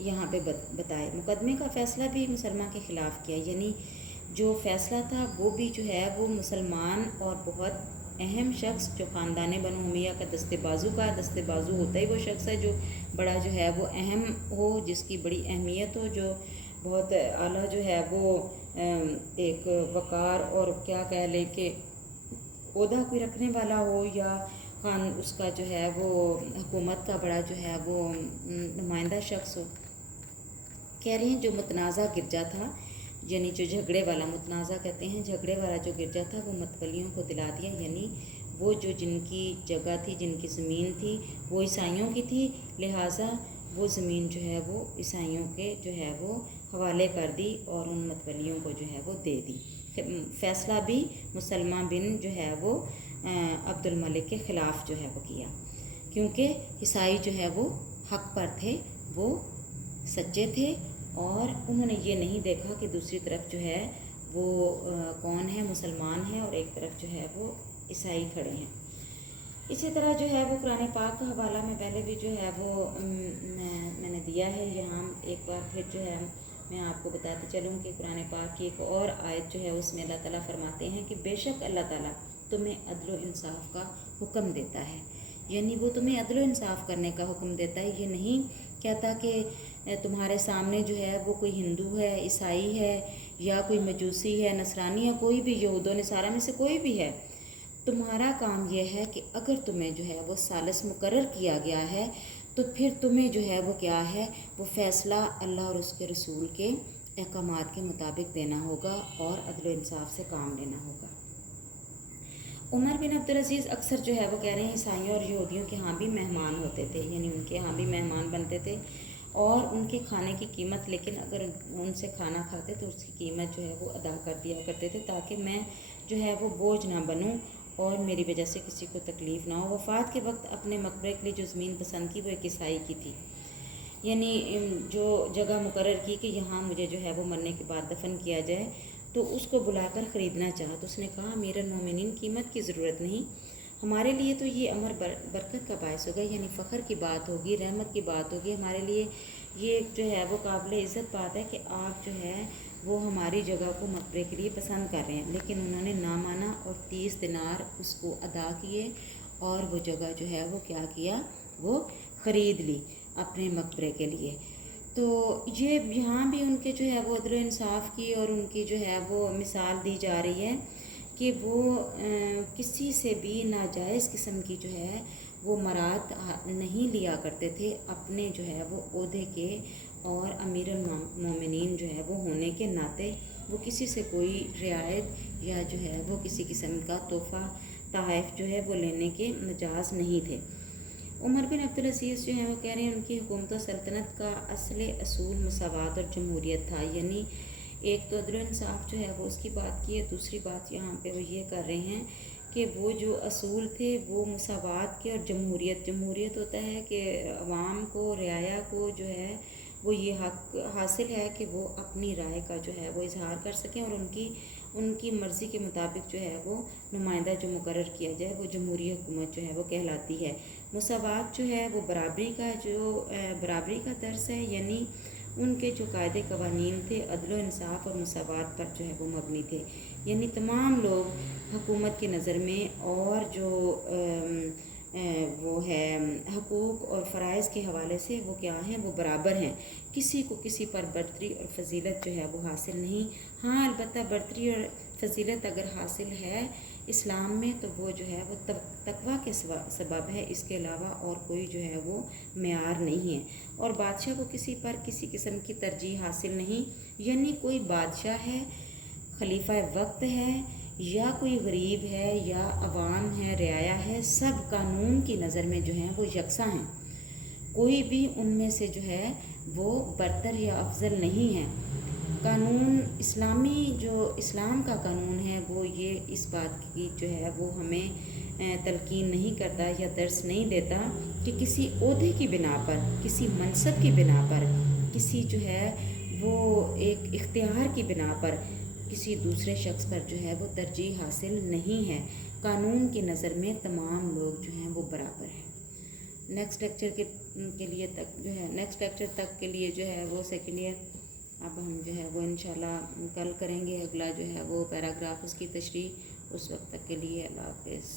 یہاں پہ بتائے۔ مقدمے کا فیصلہ بھی مسلمہ کے خلاف کیا، یعنی جو فیصلہ تھا وہ بھی جو ہے وہ مسلمان اور بہت اہم شخص جو خاندان بنو امیہ کا دست بازو کا ہے۔ دست بازو ہوتا ہی وہ شخص ہے جو بڑا جو ہے وہ اہم ہو، جس کی بڑی اہمیت ہو، جو بہت اعلیٰ جو ہے وہ ایک وقار اور کیا کہہ لیں کہ عہدہ کوئی رکھنے والا ہو، یا اس کا جو ہے وہ حکومت کا بڑا جو ہے وہ نمائندہ شخص ہو۔ کہہ رہے ہیں جو متنازع گرجا تھا، یعنی جو جھگڑے والا، متنازع کہتے ہیں جھگڑے والا جو گرجا تھا، وہ متولیوں کو دلا دیا، یعنی وہ جو جن کی جگہ تھی، جن کی زمین تھی وہ عیسائیوں کی تھی، لہٰذا وہ زمین جو ہے وہ عیسائیوں کے جو ہے وہ حوالے کر دی اور ان متولیوں کو جو ہے وہ دے دی۔ فیصلہ بھی مسلمہ بن جو ہے وہ عبد الملک کے خلاف جو ہے وہ کیا، کیونکہ عیسائی جو ہے وہ حق پر تھے، وہ سچے تھے، اور انہوں نے یہ نہیں دیکھا کہ دوسری طرف جو ہے وہ کون ہے، مسلمان ہیں، اور ایک طرف جو ہے وہ عیسائی کھڑے ہیں۔ اسی طرح جو ہے وہ قرآن پاک کا حوالہ میں پہلے بھی جو ہے وہ میں نے دیا ہے، یہاں ایک بار پھر جو ہے میں آپ کو بتاتی چلوں کہ قرآن پاک کی ایک اور آیت جو ہے اس میں اللہ تعالیٰ فرماتے ہیں کہ بے شک اللہ تعالیٰ تمہیں عدل و انصاف کا حکم دیتا ہے، یعنی وہ تمہیں عدل و انصاف کرنے کا حکم دیتا ہے۔ یہ نہیں کہتا کہ تمہارے سامنے جو ہے وہ کوئی ہندو ہے، عیسائی ہے، یا کوئی مجوسی ہے، نصرانی ہے، کوئی بھی یہود و نصارہ میں سے کوئی بھی ہے، تمہارا کام یہ ہے کہ اگر تمہیں جو ہے وہ ثالث مقرر کیا گیا ہے تو پھر تمہیں جو ہے وہ کیا ہے، وہ فیصلہ اللہ اور اس کے رسول کے احکامات کے مطابق دینا ہوگا اور عدل و انصاف سے کام لینا ہوگا۔ عمر بن عبدالعزیز اکثر جو ہے وہ کہہ رہے ہیں عیسائیوں اور یہودیوں کے ہاں بھی مہمان ہوتے تھے، یعنی ان کے ہاں بھی مہمان بنتے تھے، اور ان کے کھانے کی قیمت، لیکن اگر ان سے کھانا کھاتے تو اس کی قیمت جو ہے وہ ادا کر دیا کرتے تھے، تاکہ میں جو ہے وہ بوجھ نہ بنوں اور میری وجہ سے کسی کو تکلیف نہ ہو۔ وفات کے وقت اپنے مقبرے کے لیے جو زمین پسند کی وہ ایک عیسائی کی تھی، یعنی جو جگہ مقرر کی کہ یہاں مجھے جو ہے وہ مرنے کے بعد دفن کیا جائے، تو اس کو بلا کر خریدنا چاہا، تو اس نے کہا امیر المومنین قیمت کی ضرورت نہیں، ہمارے لیے تو یہ امر برکت کا باعث ہوگا، یعنی فخر کی بات ہوگی، رحمت کی بات ہوگی، ہمارے لیے یہ جو ہے وہ قابل عزت بات ہے کہ آپ جو ہے وہ ہماری جگہ کو مقبرے کے لیے پسند کر رہے ہیں۔ لیکن انہوں نے نہ مانا اور 30 دینار اس کو ادا کیے اور وہ جگہ جو ہے وہ کیا کیا، وہ خرید لی اپنے مقبرے کے لیے۔ تو یہ یہاں بھی ان کے جو ہے وہ عدل و انصاف کی اور ان کی جو ہے وہ مثال دی جا رہی ہے کہ وہ کسی سے بھی ناجائز قسم کی جو ہے وہ مراد نہیں لیا کرتے تھے، اپنے جو ہے وہ عہدے کے اور امیر المومنین جو ہے وہ ہونے کے ناطے وہ کسی سے کوئی رعایت یا جو ہے وہ کسی قسم کا تحفہ تحائف جو ہے وہ لینے کے مجاز نہیں تھے۔ عمر بن عبدالعزیز جو ہیں وہ کہہ رہے ہیں ان کی حکومت و سلطنت کا اصول مساوات اور جمہوریت تھا، یعنی ایک تو عدل و انصاف جو ہے وہ اس کی بات کی ہے، دوسری بات یہاں پہ وہ یہ کر رہے ہیں کہ وہ جو اصول تھے وہ مساوات کے اور جمہوریت ہوتا ہے کہ عوام کو، رعایا کو جو ہے وہ یہ حق حاصل ہے کہ وہ اپنی رائے کا جو ہے وہ اظہار کر سکیں، اور ان کی مرضی کے مطابق جو ہے وہ نمائندہ جو مقرر کیا جائے وہ جمہوری حکومت جو ہے وہ کہلاتی ہے۔ مساوات جو ہے وہ برابری کا درس ہے، یعنی ان کے جو قاعدے قوانین تھے عدل و انصاف اور مساوات پر جو ہے وہ مبنی تھے، یعنی تمام لوگ حکومت کی نظر میں اور جو وہ ہے حقوق اور فرائض کے حوالے سے وہ کیا ہیں، وہ برابر ہیں، کسی کو کسی پر برتری اور فضیلت جو ہے وہ حاصل نہیں۔ ہاں البتہ برتری اور فضیلت اگر حاصل ہے اسلام میں تو وہ جو ہے وہ تقویٰ کے سبب ہے، اس کے علاوہ اور کوئی جو ہے وہ معیار نہیں ہے۔ اور بادشاہ کو کسی پر کسی قسم کی ترجیح حاصل نہیں، یعنی کوئی بادشاہ ہے، خلیفہ وقت ہے، یا کوئی غریب ہے، یا عوام ہے، رعایا ہے، سب قانون کی نظر میں جو ہیں وہ یکساں ہیں، کوئی بھی ان میں سے جو ہے وہ برتر یا افضل نہیں ہے۔ قانون اسلام کا قانون ہے وہ یہ اس بات کی جو ہے وہ ہمیں تلقین نہیں کرتا یا درس نہیں دیتا کہ کسی عہدے کی بنا پر، کسی منصب کی بنا پر، کسی جو ہے وہ ایک اختیار کی بنا پر کسی دوسرے شخص پر جو ہے وہ ترجیح حاصل نہیں ہے۔ قانون کی نظر میں تمام لوگ جو ہیں وہ برابر ہیں۔ نیکسٹ لیکچر کے لیے تک جو ہے نیکسٹ لیکچر تک کے لیے جو ہے وہ سیکنڈ ایئر اب ہم جو ہے وہ انشاءاللہ کل کریں گے، اگلا جو ہے وہ پیراگراف اس کی تشریح، اس وقت تک کے لیے اللہ حافظ۔